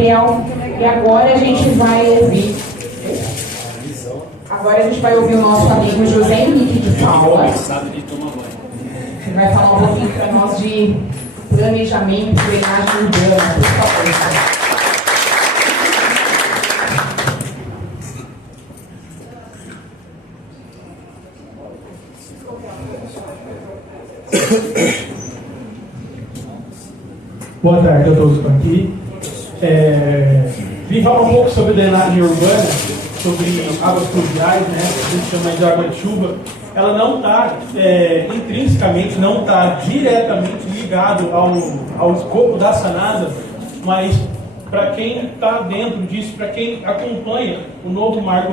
E agora a gente vai ouvir. Agora a gente vai ouvir o nosso amigo José Henrique de Paula. Que vai falar um pouquinho para nós de planejamento e drenagem urbana. Por favor. Boa tarde a todos que estão aqui. Vim falar um pouco sobre drenagem urbana, sobre águas pluviais, né? A gente chama de água de chuva. Ela não está intrinsecamente, não está diretamente ligado ao escopo da Sanasa, mas para quem está dentro disso, para quem acompanha o novo marco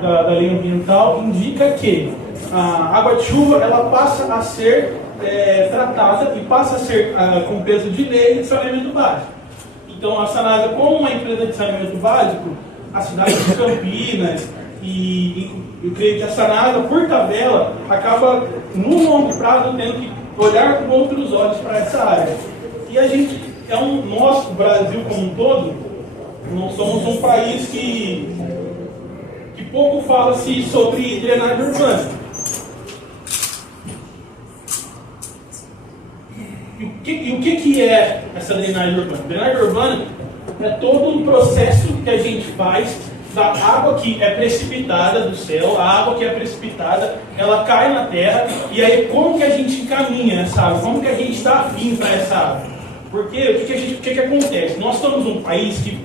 da lei ambiental, indica que a água de chuva ela passa a ser tratada e passa a ser com peso de lei de saneamento básico. Então a Sanasa, como uma empresa de saneamento básico, a cidade de Campinas e eu creio que a Sanasa, por tabela, acaba no longo prazo tendo que olhar com outros olhos para essa área. E a gente nós, o Brasil como um todo, nós somos um país que pouco fala-se sobre drenagem urbana. E o que é essa drenagem urbana? Drenagem urbana é todo um processo que a gente faz da água que é precipitada do céu, a água que é precipitada, ela cai na terra, e aí como que a gente encaminha essa água? Como que a gente está afim para essa água? Porque o que acontece? Nós somos um país que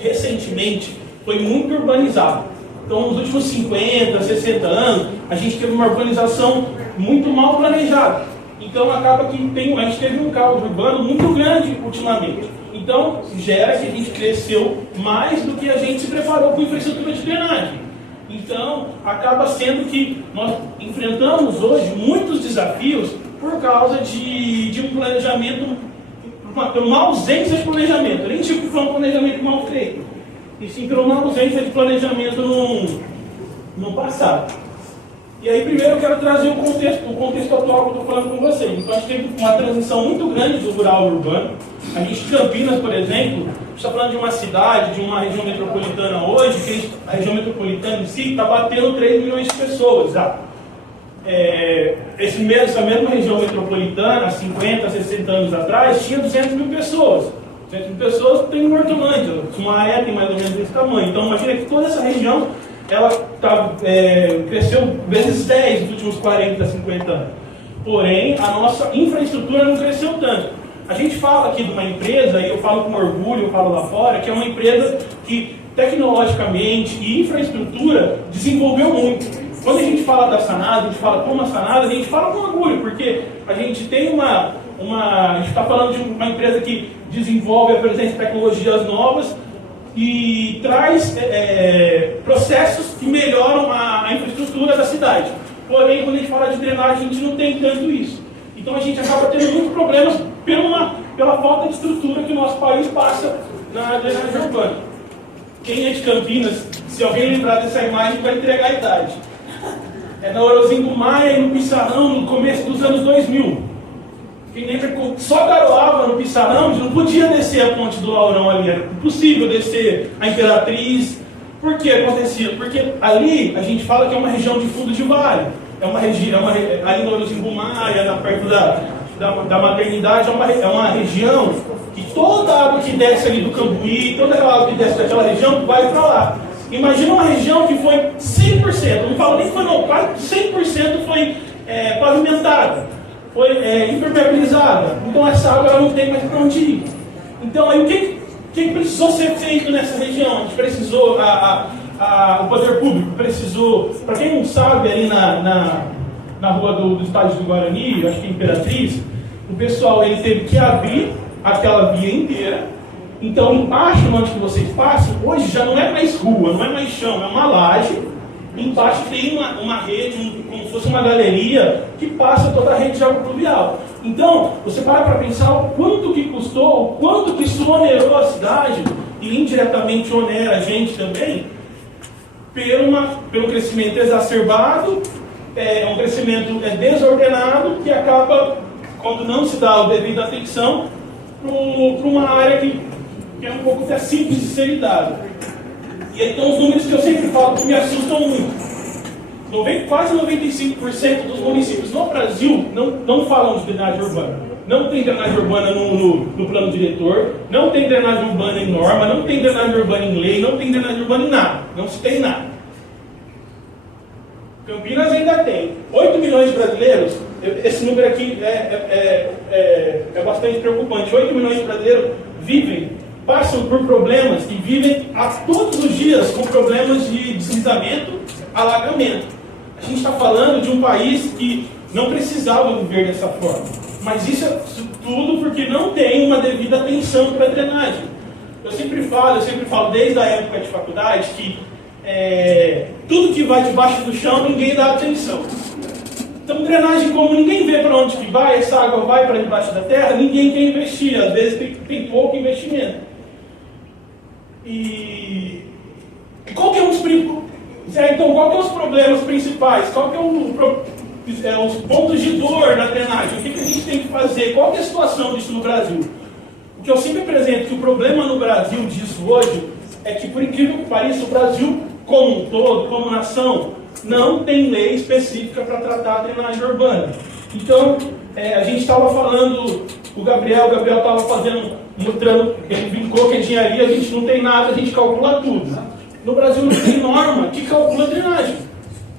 recentemente foi muito urbanizado. Então, nos últimos 50, 60 anos, a gente teve uma urbanização muito mal planejada. Então, acaba que a gente teve um caos urbano muito grande ultimamente. Então, gera que a gente cresceu mais do que a gente se preparou com infraestrutura de drenagem. Então, acaba sendo que nós enfrentamos hoje muitos desafios por causa de um planejamento, por uma ausência de planejamento. Eu nem digo que foi um planejamento mal feito, e sim por uma ausência de planejamento no passado. E aí, primeiro, eu quero trazer o contexto atual que eu estou falando com vocês. Então, a gente teve uma transição muito grande do rural ao urbano. A gente, Campinas, por exemplo, está falando de uma cidade, de uma região metropolitana hoje, que a região metropolitana em si está batendo 3 milhões de pessoas já. Essa mesma região metropolitana, há 50, 60 anos atrás, tinha 200 mil pessoas. 200 mil pessoas tem em Hortolândia, Sumaré tem mais ou menos esse tamanho. Então, imagina que toda essa região ela cresceu vezes 10 nos últimos 40, 50 anos. Porém, a nossa infraestrutura não cresceu tanto. A gente fala aqui de uma empresa, e eu falo com orgulho, eu falo lá fora, que é uma empresa que tecnologicamente e infraestrutura desenvolveu muito. Quando a gente fala da Sanasa, a gente fala como a Sanasa, a gente fala com orgulho, porque a gente tem a gente está falando de uma empresa que desenvolve, apresenta tecnologias novas, e traz processos que melhoram a infraestrutura da cidade. Porém, quando a gente fala de drenagem, a gente não tem tanto isso. Então a gente acaba tendo muitos problemas pela falta de estrutura que o nosso país passa na drenagem urbana. Quem é de Campinas, se alguém lembrar dessa imagem, vai entregar a idade. É na Orozinho do Maia e no Pissarrão, no começo dos anos 2000. Quem lembra que só garoava no Pissarrão, não podia descer a ponte do Laurão ali, era impossível descer a Imperatriz. Por que acontecia? Porque ali a gente fala que é uma região de fundo de vale. Ali no Orozinho do Maia, perto da maternidade, é uma região que toda a água que desce ali do Cambuí, toda aquela água que desce daquela região vai para lá. Imagina uma região que foi 100%, não falo nem que foi não, quase 100% foi pavimentada. Foi impermeabilizada. Então essa água ela não tem mais para onde ir. Então aí o que precisou ser feito nessa região? A gente precisou, o poder público precisou, para quem não sabe, ali na rua do estádio do Guarani, acho que é Imperatriz, o pessoal ele teve que abrir aquela via inteira. Então embaixo onde que vocês passam, hoje já não é mais rua, não é mais chão, é uma laje. Embaixo tem uma rede, como se fosse uma galeria, que passa toda a rede de água pluvial. Então, você para pensar o quanto que custou, o quanto que isso onerou a cidade, e indiretamente onera a gente também, pelo crescimento exacerbado, um crescimento desordenado, que acaba, quando não se dá a devida atenção, para uma área que que é um pouco até simples de ser lidado. E aí tem uns números que eu sempre falo que me assustam muito. Quase 95% dos municípios no Brasil não falam de drenagem urbana. Não tem drenagem urbana no plano diretor, não tem drenagem urbana em norma, não tem drenagem urbana em lei, não tem drenagem urbana em nada. Não se tem nada. Campinas ainda tem 8 milhões de brasileiros. Esse número aqui é bastante preocupante. 8 milhões de brasileiros passam por problemas e vivem todos os dias com problemas de deslizamento, alagamento. A gente está falando de um país que não precisava viver dessa forma. Mas isso é tudo porque não tem uma devida atenção para a drenagem. Eu sempre falo desde a época de faculdade que tudo que vai debaixo do chão ninguém dá atenção. Então, drenagem, como ninguém vê para onde que vai, essa água vai para debaixo da terra, ninguém quer investir. Às vezes tem pouco investimento. Qual que é então, qual que é os problemas principais? Qual que é os pontos de dor na drenagem? O que a gente tem que fazer? Qual que é a situação disso no Brasil? O que eu sempre apresento, que o problema no Brasil disso hoje, é que, por incrível que pareça, o Brasil como um todo, como nação, não tem lei específica para tratar a drenagem urbana. Então, a gente estava falando, o Gabriel estava mostrando, ele brincou que a engenharia, a gente não tem nada, a gente calcula tudo. No Brasil não tem norma que calcula drenagem.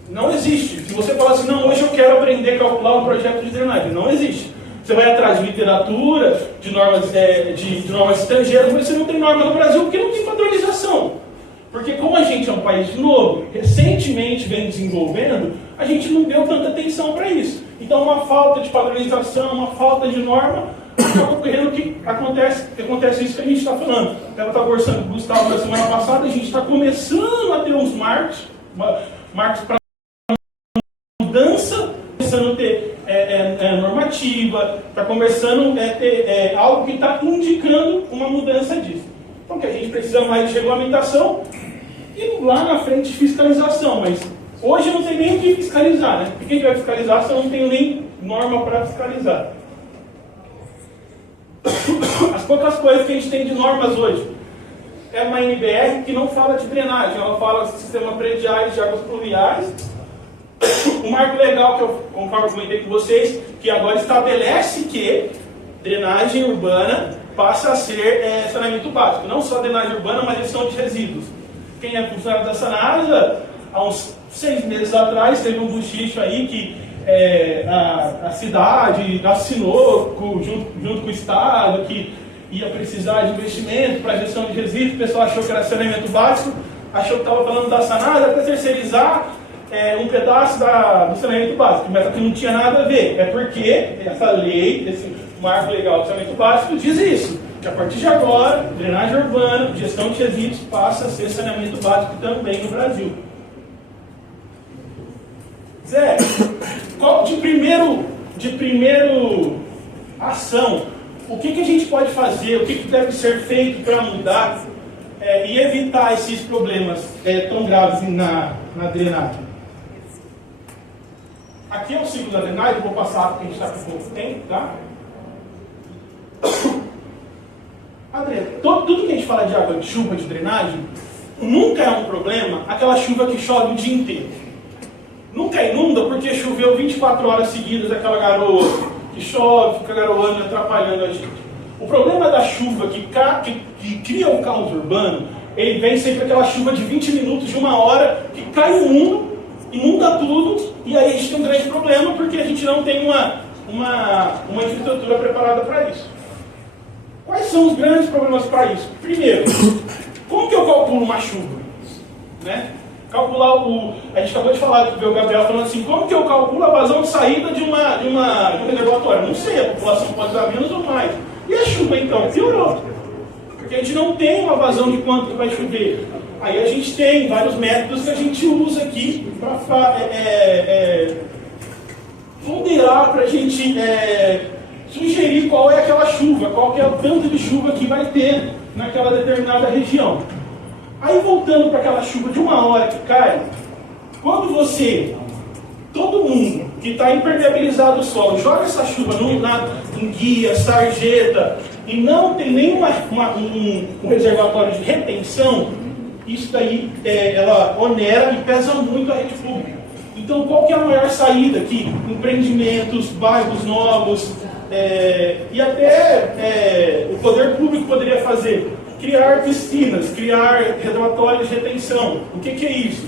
Não existe. Se você falar assim, não, hoje eu quero aprender a calcular um projeto de drenagem, não existe. Você vai atrás de literatura, de normas estrangeiras, mas você não tem norma no Brasil porque não tem padronização. Porque como a gente é um país novo, recentemente vem desenvolvendo, a gente não deu tanta atenção para isso. Então uma falta de padronização, uma falta de norma, acaba ocorrendo que acontece isso que a gente está falando. Eu estava conversando com o Gustavo na semana passada, a gente está começando a ter uns marcos para mudança, começando a ter normativa, está começando a ter algo que está indicando uma mudança disso. Então que a gente precisa mais de regulamentação e lá na frente fiscalização, mas hoje não tem nem o que fiscalizar, né? Porque quem vai fiscalizar se eu não tenho nem norma para fiscalizar? As poucas coisas que a gente tem de normas hoje é uma NBR que não fala de drenagem, ela fala de sistema prediais de águas pluviais. O marco legal que eu, conforme eu comentei com vocês, que agora estabelece que drenagem urbana passa a ser saneamento básico, não só drenagem urbana, mas gestão de resíduos. Quem é funcionário da Sanasa, há uns 6 meses atrás, teve um buchicho aí que a cidade assinou junto com o Estado que ia precisar de investimento para gestão de resíduos. O pessoal achou que era saneamento básico, achou que estava falando da Sanasa para terceirizar um pedaço do saneamento básico, mas aqui não tinha nada a ver. É porque essa lei, esse marco legal do saneamento básico diz isso, que a partir de agora, drenagem urbana, gestão de resíduos passa a ser saneamento básico também no Brasil. Zé, de primeiro ação, o que a gente pode fazer, o que deve ser feito para mudar e evitar esses problemas tão graves na drenagem? Aqui é o ciclo da drenagem, vou passar porque a gente está com pouco tempo, tá? Adriano, tudo que a gente fala de água de chuva, de drenagem, nunca é um problema aquela chuva que chove o dia inteiro. Nunca inunda porque choveu 24 horas seguidas aquela garoa que chove, fica garoando e atrapalhando a gente. O problema da chuva que cria o caos urbano, ele vem sempre aquela chuva de 20 minutos, de 1 hora, que cai o mundo, inunda tudo, e aí a gente tem um grande problema porque a gente não tem uma infraestrutura preparada para isso. Quais são os grandes problemas para isso? Primeiro, como que eu calculo uma chuva? Né? Calcular a gente acabou de falar, ver o Gabriel falando assim, como que eu calculo a vazão de saída de um reservatório? Não sei, a população pode dar menos ou mais. E a chuva então? Piorou. Porque a gente não tem uma vazão de quanto que vai chover. Aí a gente tem vários métodos que a gente usa aqui para ponderar, para a gente sugerir qual é aquela chuva, qual que é o tanto de chuva que vai ter naquela determinada região. Aí voltando para aquela chuva de 1 hora que cai, quando você todo mundo que está impermeabilizado o solo, joga essa chuva em guia, sarjeta, e não tem nenhum um reservatório de retenção, isso daí ela onera e pesa muito a rede pública. Então, qual que é a maior saída aqui? Empreendimentos, bairros novos, e até o poder público poderia fazer. Criar piscinas, criar reservatórios de retenção. O que é isso?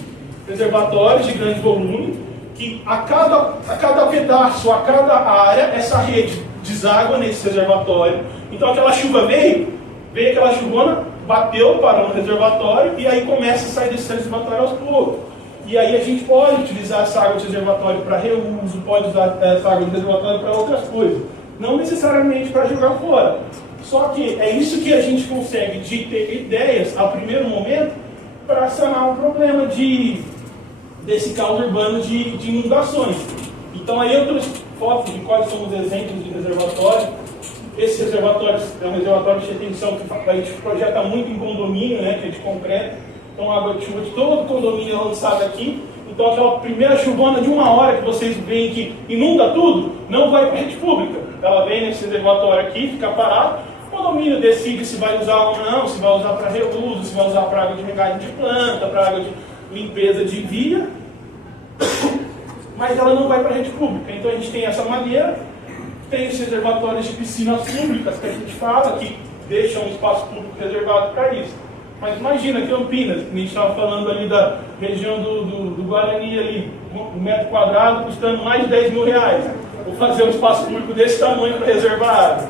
Reservatórios de grande volume, que a cada pedaço, a cada área, essa rede deságua nesse reservatório. Então aquela chuva veio aquela chuvona, bateu para um reservatório, e aí começa a sair desse reservatório aos poucos. E aí a gente pode utilizar essa água de reservatório para reuso, pode usar essa água de reservatório para outras coisas. Não necessariamente para jogar fora. Só que é isso que a gente consegue de ter ideias, a primeiro momento, para sanar um problema desse caos urbano de inundações. Então aí eu trouxe fotos de quais são os exemplos de reservatório. Esse reservatório é um reservatório de retenção que a gente projeta muito em condomínio, né, que é de concreto. Então a água de chuva de todo o condomínio é lançada aqui. Então aquela primeira chuvona de 1 hora que vocês veem que inunda tudo, não vai para a rede pública. Ela vem nesse reservatório aqui, fica parado. O condomínio decide se vai usar ou não, se vai usar para reuso, se vai usar para água de regagem de planta, para água de limpeza de via, mas ela não vai para a rede pública. Então a gente tem essa maneira, tem os reservatórios de piscinas públicas que a gente fala, que deixam um espaço público reservado para isso. Mas imagina Campinas, que a gente estava falando ali da região do Guarani, ali, 1 metro quadrado custando mais de 10 mil reais. Vou fazer um espaço público desse tamanho para reservar água.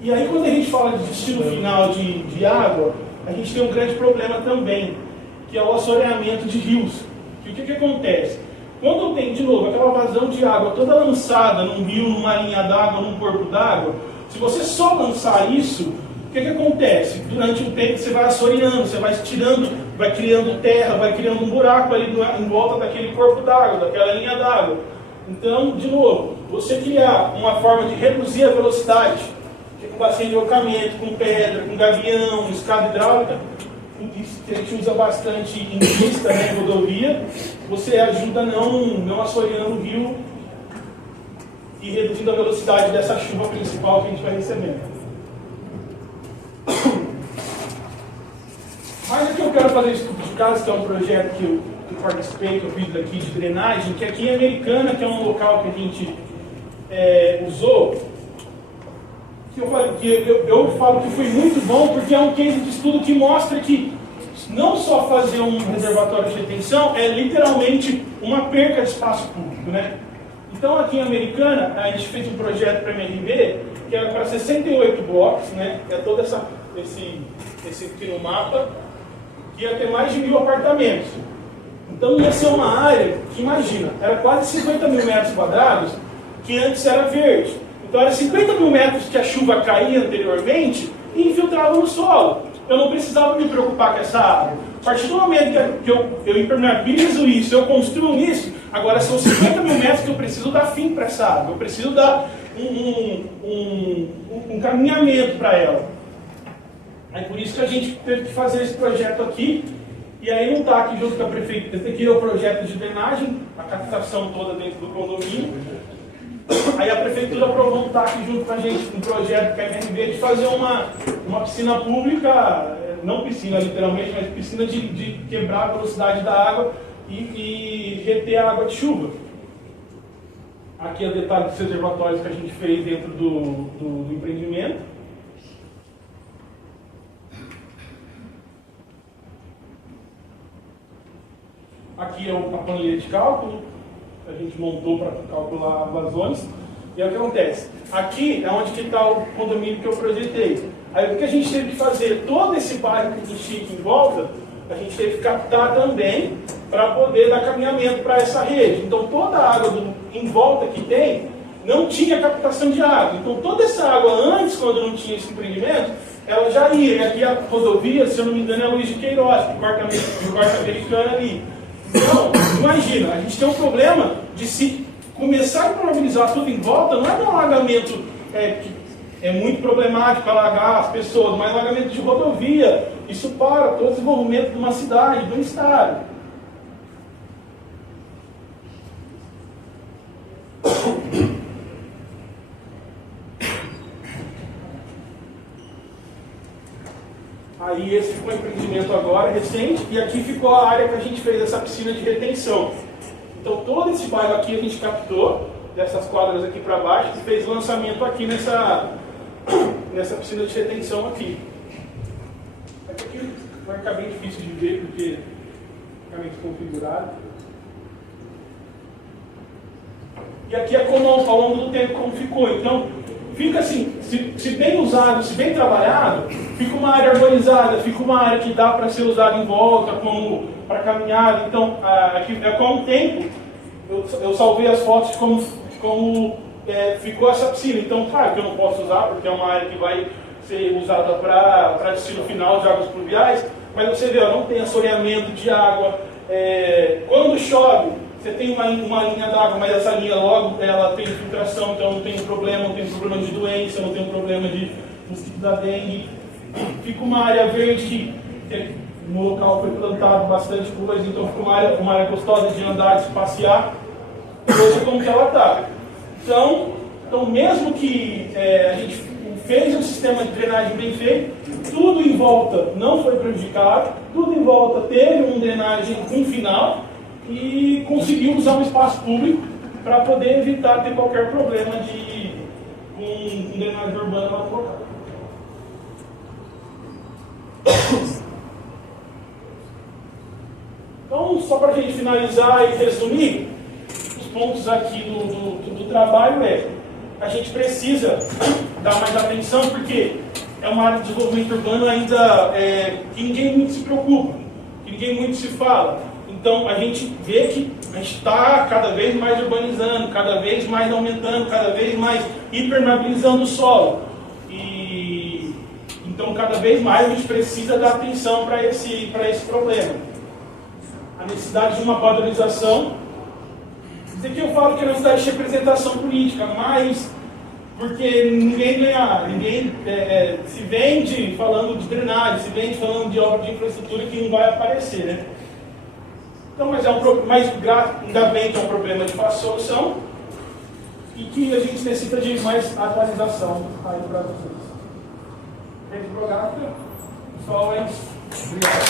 E aí, quando a gente fala de destino final de água, a gente tem um grande problema também, que é o assoreamento de rios. E o que acontece? Quando tem, de novo, aquela vazão de água toda lançada num rio, numa linha d'água, num corpo d'água, se você só lançar isso, o que acontece? Durante o tempo você vai assoreando, você vai tirando, vai criando terra, vai criando um buraco ali em volta daquele corpo d'água, daquela linha d'água. Então, de novo, você criar uma forma de reduzir a velocidade, com bacia de alojamento, com pedra, com gavião, escada hidráulica, isso que a gente usa bastante em pista, né, em rodovia, você ajuda não assoreando o rio e reduzindo a velocidade dessa chuva principal que a gente vai recebendo. Mas aqui eu quero fazer estudo de caso, que é um projeto que eu participei, que eu fiz aqui de drenagem, que aqui em Americana, que é um local que a gente usou, que eu falo que foi muito bom, porque é um case de estudo que mostra que não só fazer um reservatório de retenção é literalmente uma perca de espaço público, né? Então aqui em Americana, a gente fez um projeto para a MRV, que era para 68 blocos, né? É todo esse aqui no mapa, que ia ter mais de 1.000 apartamentos. Então ia ser uma área que, imagina, era quase 50 mil metros quadrados, que antes era verde. Então era 50 mil metros que a chuva caía anteriormente e infiltrava no solo. Eu não precisava me preocupar com essa água. A partir do momento que eu impermeabilizo isso, eu construo isso, agora são 50 mil metros que eu preciso dar fim para essa água. Eu preciso dar um caminhamento para ela. É por isso que a gente teve que fazer esse projeto aqui. E aí não está aqui junto com a prefeitura. Esse aqui é o projeto de drenagem, a captação toda dentro do condomínio. Aí a prefeitura aprovou estar aqui junto com a gente um projeto que é a MRV de fazer uma piscina pública, não piscina literalmente, mas piscina de quebrar a velocidade da água e reter a água de chuva. Aqui é o detalhe dos reservatórios que a gente fez dentro do empreendimento. Aqui é a planilha de cálculo. A gente montou para calcular vazões. E é o que acontece. Aqui é onde está o condomínio que eu projetei. Aí o que a gente teve que fazer? Todo esse bairro que a gente tinha aqui em volta, a gente teve que captar também para poder dar caminhamento para essa rede. Então toda a água em volta que tem, não tinha captação de água. Então toda essa água antes, quando não tinha esse empreendimento, ela já ia. E aqui a rodovia, se eu não me engano, é Luiz de Queiroz, que corta a Americana ali. Então, imagina, a gente tem um problema de se começar a impermeabilizar tudo em volta, não é um alagamento que é muito problemático alagar as pessoas, mas alagamento de rodovia, isso para todo o desenvolvimento de uma cidade, de um estado. Aí esse ficou um empreendimento agora, recente, e aqui ficou a área que a gente fez essa piscina de retenção. Então todo esse bairro aqui a gente captou, dessas quadras aqui para baixo, e fez lançamento aqui nessa piscina de retenção aqui. Aqui vai ficar bem difícil de ver, porque fica meio desconfigurado. E aqui é como ao longo do tempo como ficou. Então, fica assim, se bem usado, se bem trabalhado, fica uma área urbanizada, fica uma área que dá para ser usada em volta, como para caminhada. Então, aqui, com o tempo, eu salvei as fotos de como ficou essa piscina. Então, claro que eu não posso usar, porque é uma área que vai ser usada para destino final de águas pluviais, mas você vê, não tem assoreamento de água. Quando chove, você tem uma linha d'água, mas essa linha logo ela tem infiltração, então não tem problema de doença, não tem problema de mosquito da dengue. Fica uma área verde que no local foi plantado bastante coisa, então fica uma área gostosa de andar, de passear. Hoje como que ela está. Então mesmo que a gente fez um sistema de drenagem bem feito, tudo em volta não foi prejudicado, tudo em volta teve uma drenagem com final, e conseguiu usar um espaço público para poder evitar ter qualquer problema com drenagem urbana lá no local. Então, só para a gente finalizar e resumir, os pontos aqui do trabalho a gente precisa dar mais atenção, porque é uma área de desenvolvimento urbano ainda que ninguém muito se preocupa, que ninguém muito se fala. Então, a gente vê que a gente está cada vez mais urbanizando, cada vez mais aumentando, cada vez mais impermeabilizando o solo. E então, cada vez mais a gente precisa dar atenção para esse problema. A necessidade de uma padronização. Isso aqui eu falo que é uma necessidade de representação política, mas porque ninguém ganha, ninguém se vende falando de drenagem, se vende falando de obra de infraestrutura que não vai aparecer, né? Então, mas ainda bem que é um problema de fácil solução e que a gente necessita de mais atualização aí para vocês. Pessoal, é isso. Obrigado.